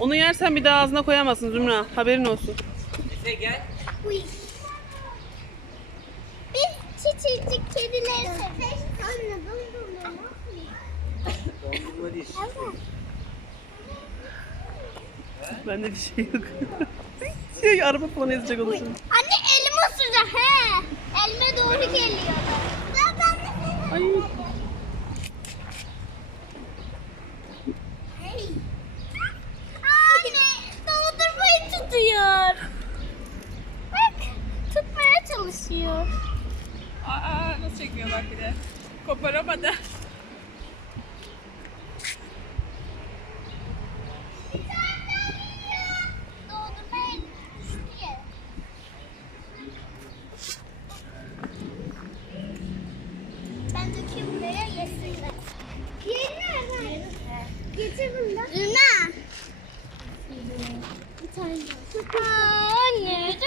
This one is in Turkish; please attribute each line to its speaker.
Speaker 1: Onu yersen bir daha ağzına koyamazsın Zümra. Haberin olsun.
Speaker 2: Efe gel.
Speaker 3: Uy. Biz çiçekçik kedileri severiz. Anne dondurma
Speaker 2: Dondurma değil.
Speaker 3: Evet.
Speaker 1: Bende bir şey yok. şey, araba falan ezecek onu
Speaker 3: çalışıyor.
Speaker 4: Aa nasıl çekiyor bak bir de. Koparamadı.
Speaker 3: Getir bunu da. Zuna. Bir tane daha.